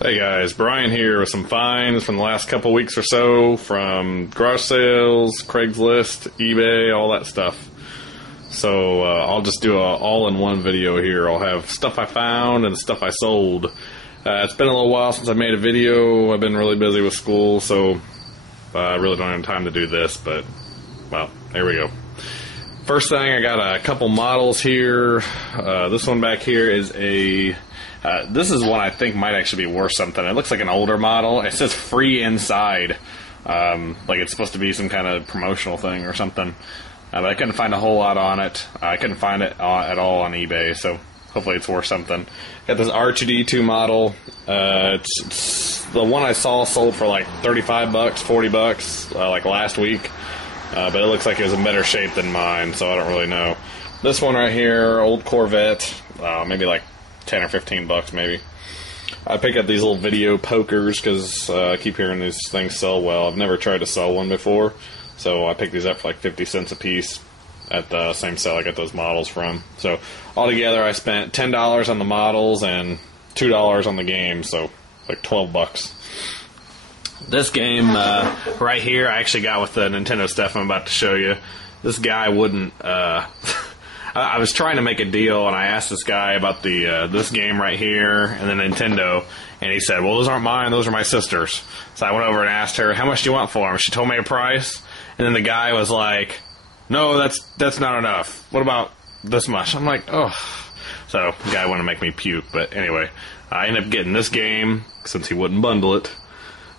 Hey guys, Brian here with some finds from the last couple weeks or so from garage sales, Craigslist, eBay, all that stuff. So I'll just do a all-in-one video here. I'll have stuff I found and stuff I sold. It's been a little while since I made a video. I've been really busy with school, so I really don't have time to do this, but, well, here we go. First thing, I got a couple models here. This one back here is a... this is one I think might actually be worth something. It looks like an older model. It says free inside. Like it's supposed to be some kind of promotional thing or something. But I couldn't find a whole lot on it. I couldn't find it at all on eBay, so hopefully it's worth something. Got this R2D2 model. It's the one I saw sold for like 35 bucks, 40 bucks, like last week. But it looks like it was in better shape than mine, so I don't really know. This one right here, old Corvette, maybe like 10 or 15 bucks maybe. I pick up these little video pokers because I keep hearing these things sell well. I've never tried to sell one before, so I picked these up for like 50 cents a piece at the same sale I got those models from. So altogether I spent $10 on the models and $2 on the game, so like 12 bucks. This game right here I actually got with the Nintendo stuff I'm about to show you. This guy wouldn't... I was trying to make a deal, and I asked this guy about the this game right here and the Nintendo, and he said, well, those aren't mine, those are my sister's. So I went over and asked her, how much do you want for them? She told me a price, and then the guy was like, no, that's not enough. What about this much? I'm like, oh. So the guy wanted to make me puke, but anyway, I ended up getting this game, since he wouldn't bundle it,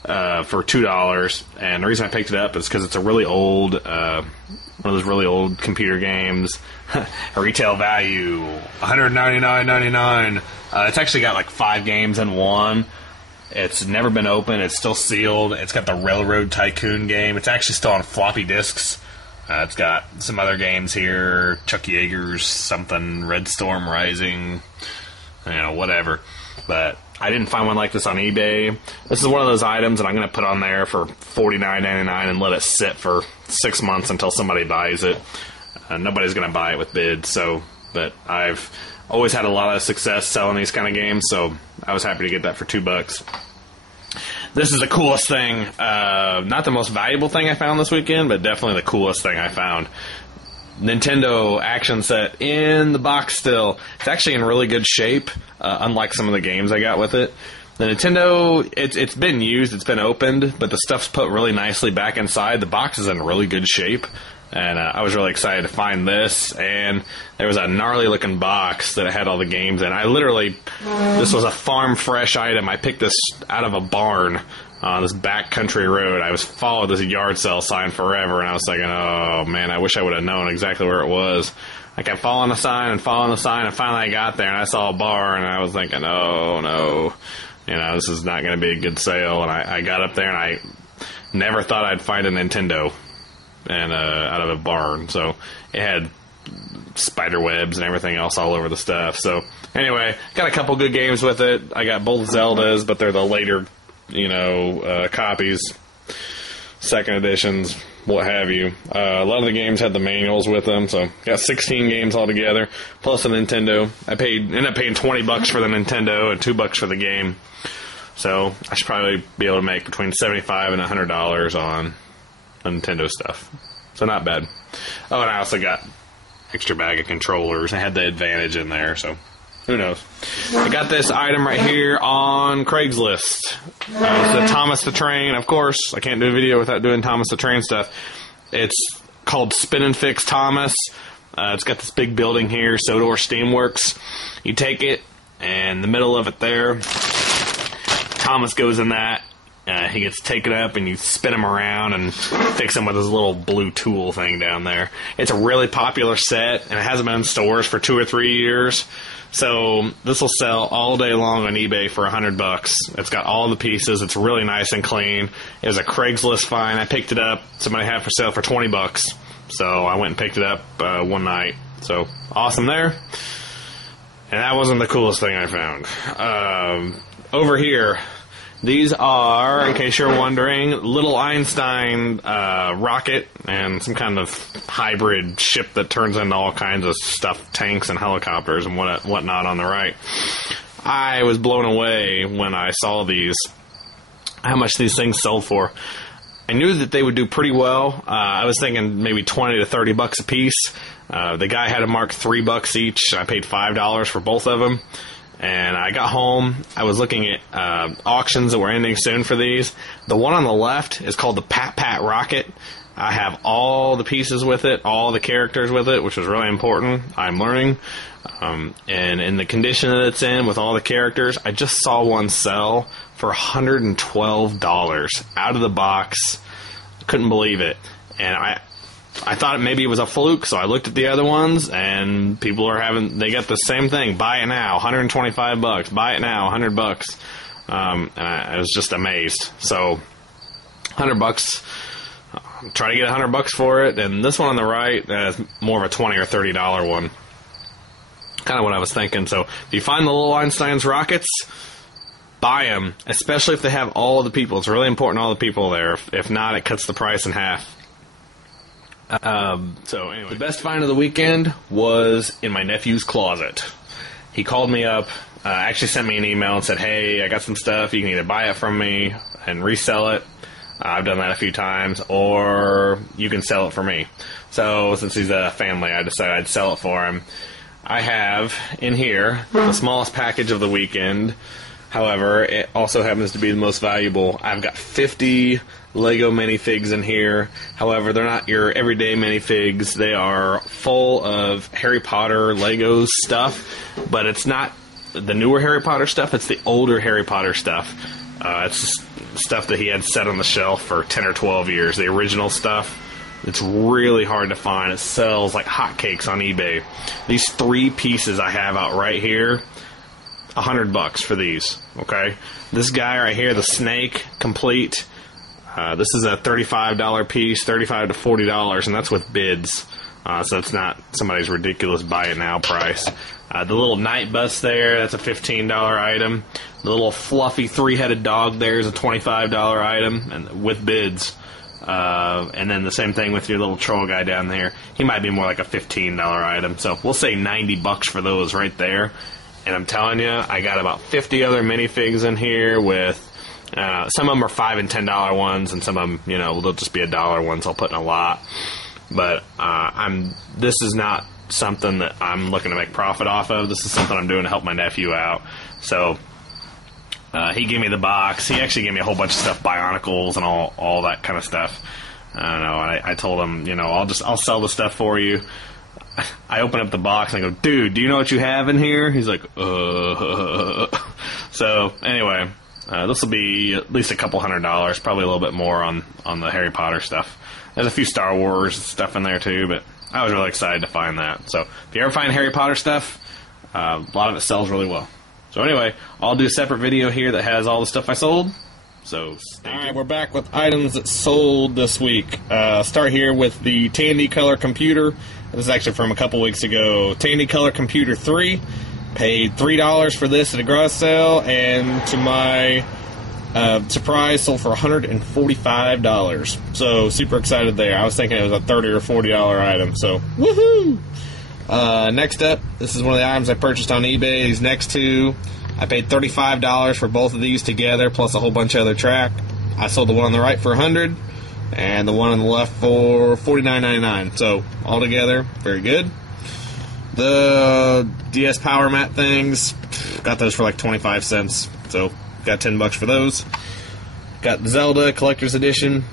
for $2, and the reason I picked it up is because it's a really old, one of those really old computer games. Retail value $199.99. It's actually got like 5 games in one. It's never been opened. It's still sealed. It's got the Railroad Tycoon game. It's actually still on floppy disks. It's got some other games here. Chuck Yeager's something, Red Storm Rising, whatever. But I didn't find one like this on eBay. This is one of those items that I'm going to put on there for $49.99 and let it sit for 6 months until somebody buys it. Nobody's going to buy it with bids, but I've always had a lot of success selling these kind of games, so I was happy to get that for $2. This is the coolest thing, not the most valuable thing I found this weekend, but definitely the coolest thing I found. Nintendo action set in the box still. It's actually in really good shape, unlike some of the games I got with it. The Nintendo, it's been used, it's been opened, but the stuff's put really nicely back inside. The box is in really good shape. And I was really excited to find this, and there was a gnarly looking box that had all the games in. This was a farm fresh item. I picked this out of a barn on this back country road. I was followed this yard sale sign forever, and I was thinking, oh man, I wish I would have known exactly where it was. I kept following the sign, and finally I got there, and I saw a bar, and I was thinking, oh no, this is not going to be a good sale. And I got up there, and I never thought I'd find a Nintendo. And out of a barn, so it had spider webs and everything else all over the stuff. So anyway, got a couple good games with it. I got both Zeldas, but they're the later, copies, second editions, what have you. A lot of the games had the manuals with them, so got 16 games altogether, plus a Nintendo. I ended up paying $20 for the Nintendo and $2 for the game. So I should probably be able to make between $75 and $100 on Nintendo stuff. So not bad. Oh, and I also got extra bag of controllers. I had the Advantage in there, so who knows. I got this item right here on Craigslist. It's the Thomas the Train. Of course, I can't do a video without doing Thomas the Train stuff. It's called Spin and Fix Thomas. It's got this big building here, Sodor Steamworks. You take it, and in the middle of it there, Thomas goes in that. He gets taken up, and you spin him around and fix him with his little blue tool thing down there. It's a really popular set, and it hasn't been in stores for 2 or 3 years. So this will sell all day long on eBay for $100. It's got all the pieces. It's really nice and clean. It was a Craigslist find. I picked it up. Somebody had it for sale for $20. So I went and picked it up one night. So awesome there. And that wasn't the coolest thing I found. Over here, these are, in case you're wondering, little Einstein rocket and some kind of hybrid ship that turns into all kinds of stuff, tanks and helicopters and whatnot on the right. I was blown away when I saw these, how much these things sold for. I knew that they would do pretty well. I was thinking maybe 20 to 30 bucks a piece. The guy had them marked $3 each. I paid $5 for both of them. And I got home. I was looking at auctions that were ending soon for these. The one on the left is called the Pat Pat Rocket. I have all the pieces with it, all the characters with it, which was really important. I'm learning. And in the condition that it's in, with all the characters, I just saw one sell for $112 out of the box. Couldn't believe it. And I thought maybe it was a fluke, so I looked at the other ones, and people are they got the same thing. Buy it now, 125 bucks. Buy it now, 100 bucks. And I was just amazed. So, 100 bucks. Try to get 100 bucks for it. And this one on the right is more of a $20 or $30 one. Kind of what I was thinking. So, if you find the little Einstein's rockets, buy them, especially if they have all the people. It's really important all the people there. If not, it cuts the price in half. So anyway, the best find of the weekend was in my nephew's closet. He called me up, actually sent me an email and said, hey, I got some stuff. You can either buy it from me and resell it. I've done that a few times, or you can sell it for me. So since he's a family, I decided I'd sell it for him. I have in here the smallest package of the weekend. However, it also happens to be the most valuable. I've got 50 Lego minifigs in here. However, they're not your everyday minifigs. They are full of Harry Potter Lego stuff, but it's not the newer Harry Potter stuff. It's the older Harry Potter stuff. It's stuff that he had set on the shelf for 10 or 12 years. The original stuff, it's really hard to find. It sells like hotcakes on eBay. These 3 pieces I have out right here, $100 for these, okay? This guy right here, the snake, complete. This is a $35 piece, $35 to $40, and that's with bids. So it's not somebody's ridiculous buy it now price. The little night bus there, that's a $15 item. The little fluffy 3-headed dog there is a $25 item, and with bids. And then the same thing with your little troll guy down there. He might be more like a $15 item. So we'll say $90 for those right there. And I'm telling you, I got about 50 other minifigs in here with, some of them are $5 and $10 ones, and some of them, they'll just be $1 ones. I'll put in a lot. But, this is not something that I'm looking to make profit off of. This is something I'm doing to help my nephew out. So, he gave me the box. He actually gave me a whole bunch of stuff, Bionicles and all that kind of stuff. I don't know. I told him, I'll sell the stuff for you. I open up the box and I go, dude, do you know what you have in here? He's like, So, anyway, this will be at least a couple $100, probably a little bit more on the Harry Potter stuff. There's a few Star Wars stuff in there too, but I was really excited to find that. So, if you ever find Harry Potter stuff, a lot of it sells really well. So anyway, I'll do a separate video here that has all the stuff I sold. So, alright, we're back with items that sold this week. Start here with the Tandy Color Computer. This is actually from a couple weeks ago. Tandy Color Computer 3. Paid $3 for this at a garage sale, and to my surprise, sold for $145. So, super excited there. I was thinking it was a $30 or $40 item, so, woohoo! Next up, this is one of the items I purchased on eBay. These next two, I paid $35 for both of these together, plus a whole bunch of other track. I sold the one on the right for $100, and the one on the left for $49.99. So, altogether, very good. The DS Power Mat things, got those for like 25 cents. So, got $10 for those. Got Zelda Collector's Edition.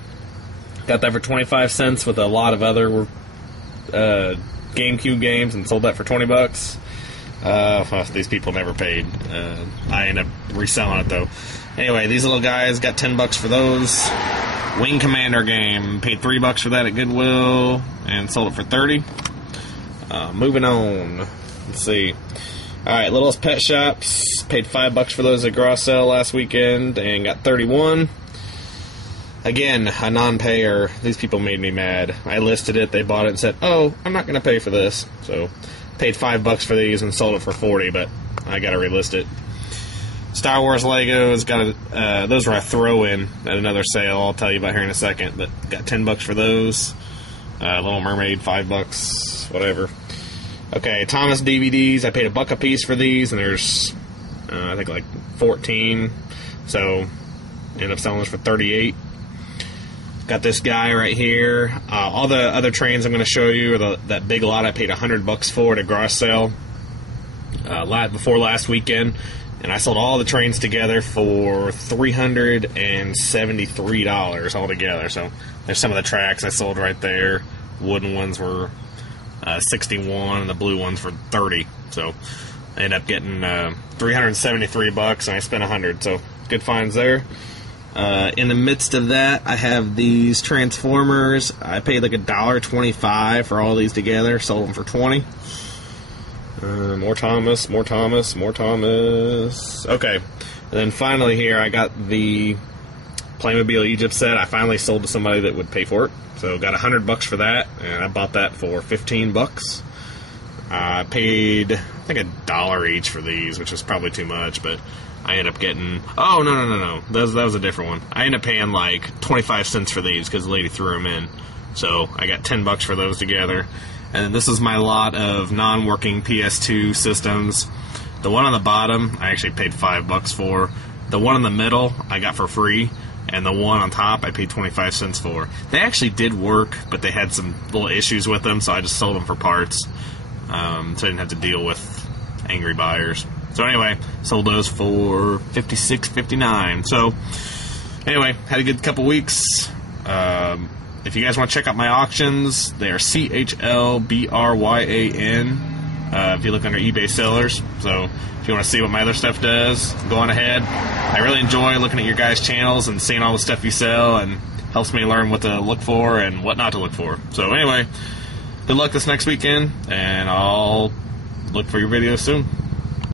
Got that for 25 cents with a lot of other GameCube games, and sold that for $20. These people never paid. I ended up reselling it though. Anyway, these little guys got $10 for those. Wing Commander game, paid $3 for that at Goodwill, and sold it for $30. Moving on. Let's see. Alright, Littlest Pet Shops, paid $5 for those at garage sale last weekend, and got $31. Again, a non-payer. These people made me mad. I listed it, they bought it and said, oh, I'm not going to pay for this. So, paid $5 for these and sold it for $40, but I got to relist it. Star Wars Legos, those were a throw-in at another sale I'll tell you about here in a second, but got $10 for those. Little Mermaid, $5, whatever. Okay, Thomas DVDs, I paid $1 a piece for these, and there's I think like 14. So ended up selling this for 38. Got this guy right here. All the other trains I'm going to show you are that big lot I paid $100 for at a garage sale before last weekend, and I sold all the trains together for $373 altogether. So there's some of the tracks I sold right there. Wooden ones were 61, and the blue ones were 30. So I ended up getting $373, and I spent $100. So good finds there. In the midst of that, I have these Transformers. I paid like $1.25 for all these together. Sold them for $20. More Thomas. Okay. And then finally here, I got the Playmobil Egypt set. I finally sold to somebody that would pay for it. So got $100 for that, and I bought that for $15. I paid, I think, $1 each for these, which was probably too much, but I ended up getting... Oh, no. That was a different one. I ended up paying like 25 cents for these because the lady threw them in. So I got $10 for those together. And then this is my lot of non-working PS2 systems. The one on the bottom, I actually paid $5 for. The one in the middle, I got for free. And the one on top, I paid 25 cents for. They actually did work, but they had some little issues with them, so I just sold them for parts. So I didn't have to deal with angry buyers. So anyway, sold those for $56.59. So anyway, had a good couple weeks. If you guys want to check out my auctions, they are CHLBRYAN. If you look under eBay sellers. So if you want to see what my other stuff does, go on ahead. I really enjoy looking at your guys' channels and seeing all the stuff you sell, and helps me learn what to look for and what not to look for. So anyway, good luck this next weekend, and I'll look for your videos soon.